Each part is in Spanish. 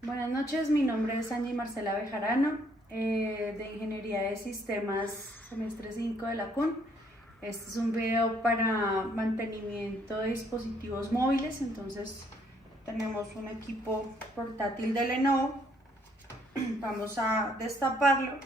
Buenas noches, mi nombre es Angie Marcela Bejarano, de Ingeniería de Sistemas, semestre 5 de la CUN. Este es un video para mantenimiento de dispositivos móviles, entonces tenemos un equipo portátil de Lenovo. Vamos a destaparlo,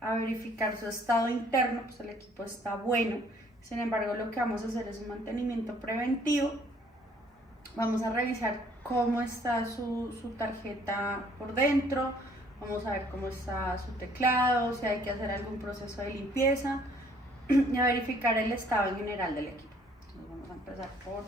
a verificar su estado interno, pues el equipo está bueno. Sin embargo, lo que vamos a hacer es un mantenimiento preventivo. Vamos a revisar cómo está su tarjeta por dentro, vamos a ver cómo está su teclado, si hay que hacer algún proceso de limpieza y a verificar el estado en general del equipo. Entonces vamos a empezar por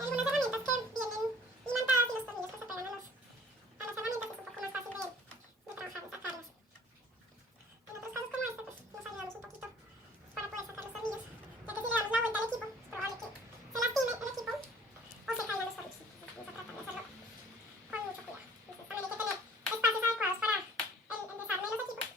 algunas herramientas que vienen imantadas y los tornillos que se pegan a las herramientas es un poco más fácil de trabajar, de sacarlos. En otros casos como este, pues nos ayudamos un poquito para poder sacar los tornillos, ya que si le damos la vuelta al equipo, es probable que se lastime el equipo o se caigan los tornillos. Entonces vamos a tratar de hacerlo con mucho cuidado. Entonces también hay que tener espacios adecuados para el desarme de los equipos.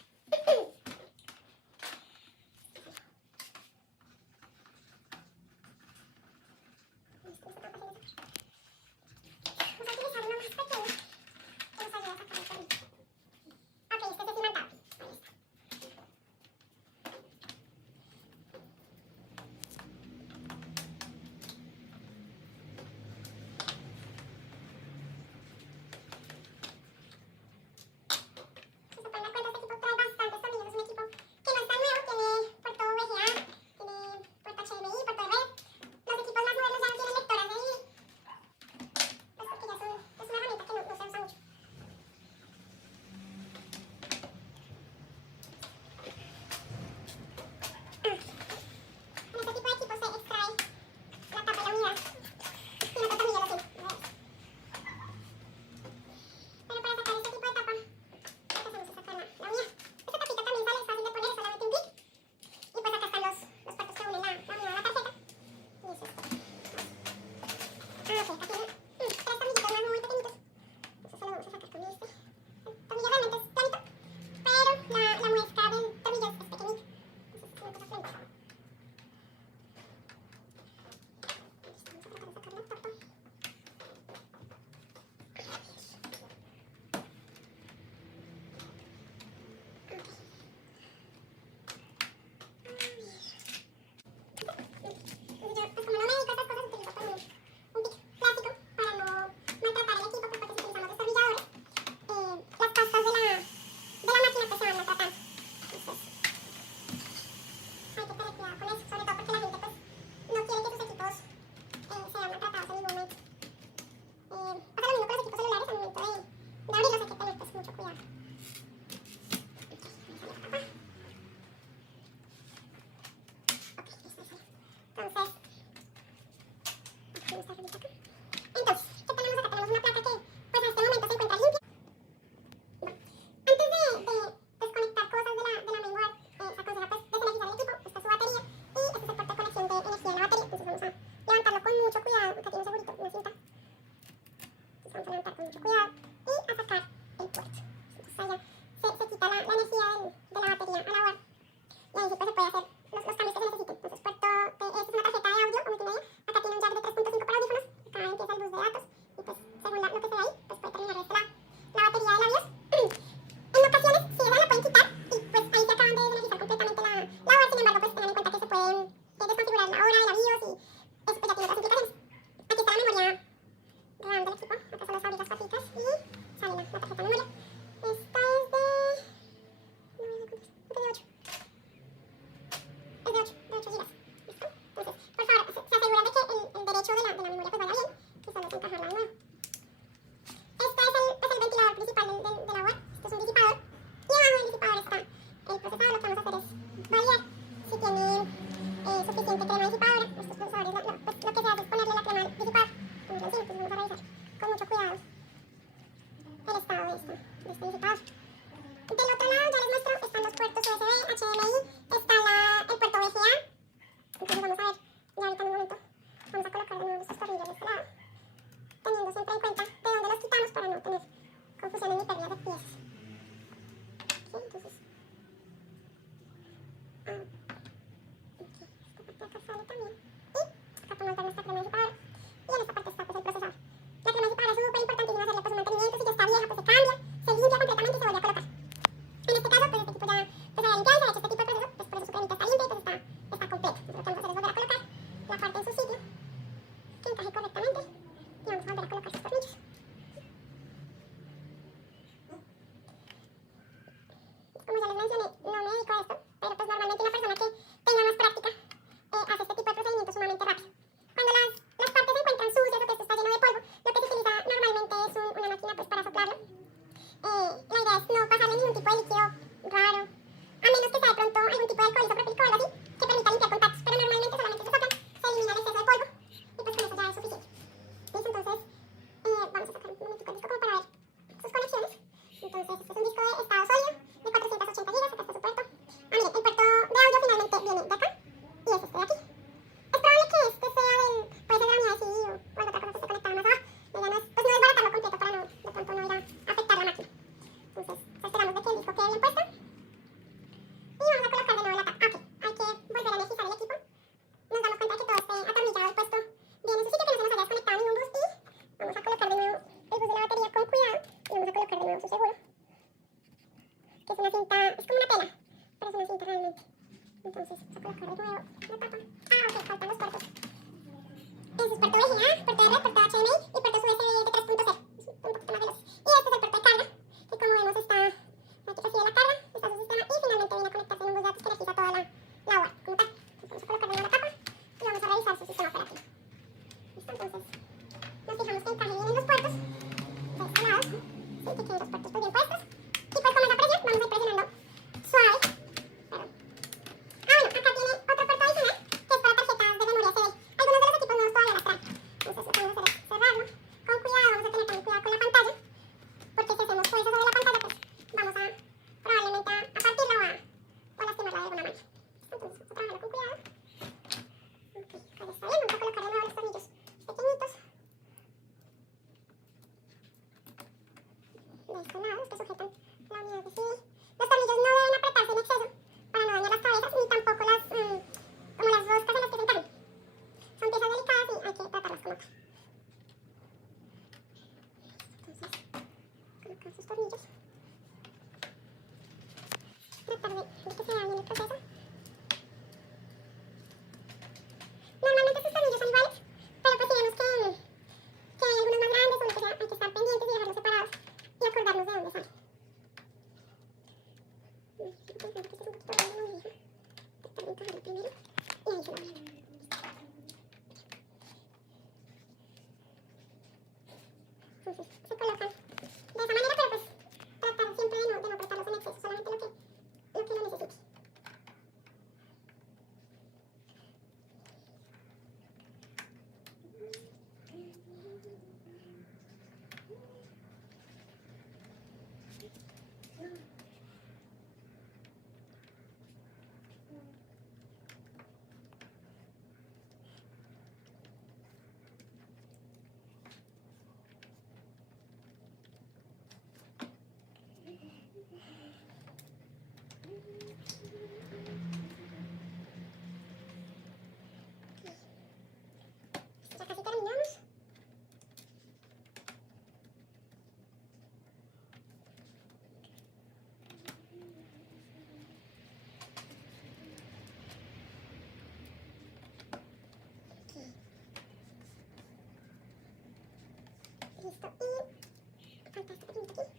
Entonces, vamos a colocar de nuevo la tapa. Ok, faltan los puertos. Ese es puerto VGA, puerto de red, puerto HDMI y puerto USB de 3.0. Es un poquito más veloz. Y este es el puerto de carga, que como vemos está aquí recibe la carga, está su sistema y finalmente viene a conectarse en un bus de datos que le fija toda la board como tal. Entonces, vamos a colocar de nuevo la tapa y vamos a revisar su sistema operativo. Listo, entonces nos fijamos que encaje bien en los puertos de este lado, sí, que queden los puertos pues bien puestos. Y pues con esa presión vamos a ir presionando suave. Perdón. Bueno, acá tiene otro puerto adicional que es para tarjetas de memoria CD. Algunos de los equipos nuevos todavía las traen. Entonces lo que vamos a hacer es cerrarlo. Con cuidado, vamos a tener también cuidado con la pantalla, porque si hacemos fuerza sobre la pantalla, pues vamos a probablemente a partirla o a lastimarla de alguna manera. Entonces vamos a trabajarlo con cuidado. Ok, acá está bien, vamos a colocar de nuevo los tornillos pequeñitos. De este lado, los que sujetan la unidad de CD. Los tornillos no deben apretarse en exceso para no dañar las cabezas ni tampoco como las roscas en las que se encajan. Son piezas delicadas y hay que tratarlas como tal. Entonces, colocar sus tornillos. Tratar de que se vea bien el proceso. Normalmente estos tornillos son iguales, pero pues si vemos que hay algunos más grandes o lo que sea, hay que estar pendientes y dejarlos separados y acordarnos de dónde salen. Pensando que este es un poquito grande, no deja. Tratar de encajarlo primero y ahí se lo abre. Entonces se colocan de esa manera, pero pues tratar siempre de no apretarlos en exceso, solamente lo que lo necesite. Ya casi terminamos. Listo, y falta este pequeñito aquí.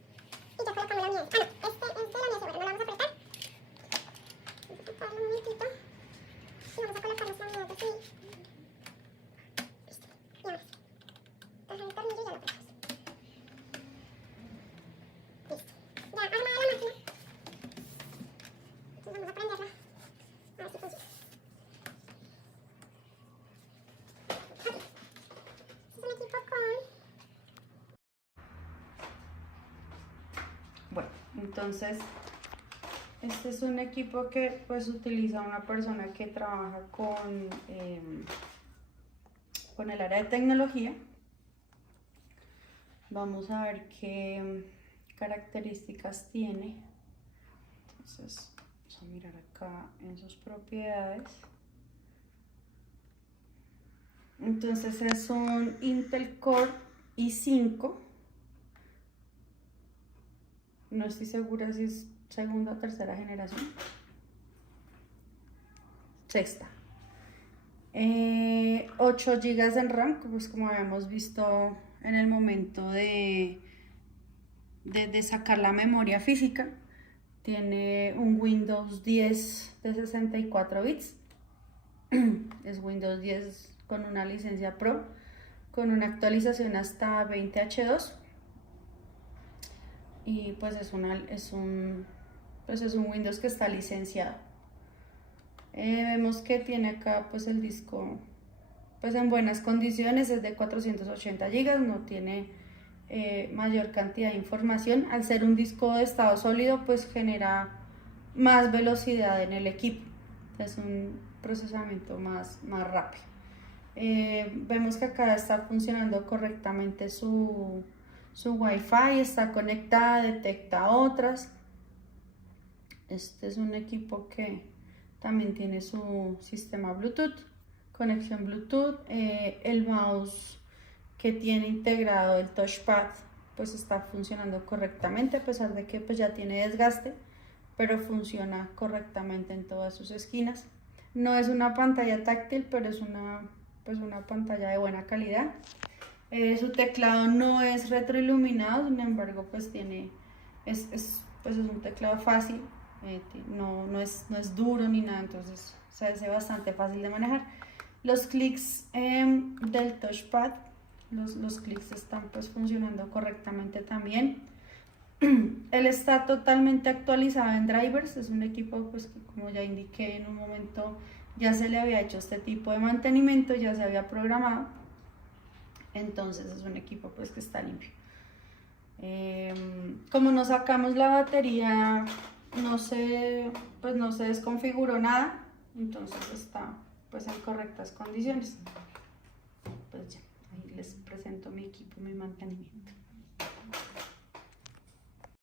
Y ya colocamos la unidad. Ah, no, este es de la unidad, bueno, no lo vamos a apretar. Vamos a apretarlo un momentito. Y vamos a colocar nuestra unidad de CD. Listo, y ahora sí. Bajar el tornillo y ya lo apretamos. Listo, ya armada la máquina. Entonces vamos a prenderla. A ver si funciona. Ok, este es un equipo con... Bueno, entonces este es un equipo que pues utiliza una persona que trabaja con el área de tecnología. Vamos a ver qué características tiene. Entonces vamos a mirar acá en sus propiedades. Entonces es un Intel Core i5. No estoy segura si es segunda o tercera generación. Sexta. 8 GB en RAM, pues como habíamos visto en el momento de sacar la memoria física. Tiene un Windows 10 de 64 bits. Es Windows 10 con una licencia Pro, con una actualización hasta 20H2. Y pues es un Windows que está licenciado. Vemos que tiene acá pues el disco pues en buenas condiciones, es de 480 GB, no tiene mayor cantidad de información. Al ser un disco de estado sólido pues genera más velocidad en el equipo, es un procesamiento más rápido. Vemos que acá está funcionando correctamente su Wi-Fi, está conectada, detecta otras. Este es un equipo que también tiene su sistema Bluetooth, conexión Bluetooth. El mouse que tiene integrado el touchpad pues está funcionando correctamente, a pesar de que pues ya tiene desgaste, pero funciona correctamente en todas sus esquinas. No es una pantalla táctil, pero es una pantalla de buena calidad. Su teclado no es retroiluminado, sin embargo pues es un teclado fácil, no es duro ni nada, entonces se hace bastante fácil de manejar. Los clics del touchpad, los clics están pues funcionando correctamente también. Él está totalmente actualizado en drivers, es un equipo pues que, como ya indiqué en un momento, ya se le había hecho este tipo de mantenimiento, ya se había programado, entonces es un equipo pues que está limpio. Como no sacamos la batería, no se desconfiguró nada, entonces está pues en correctas condiciones. Pues ya, ahí les presento mi equipo, mi mantenimiento.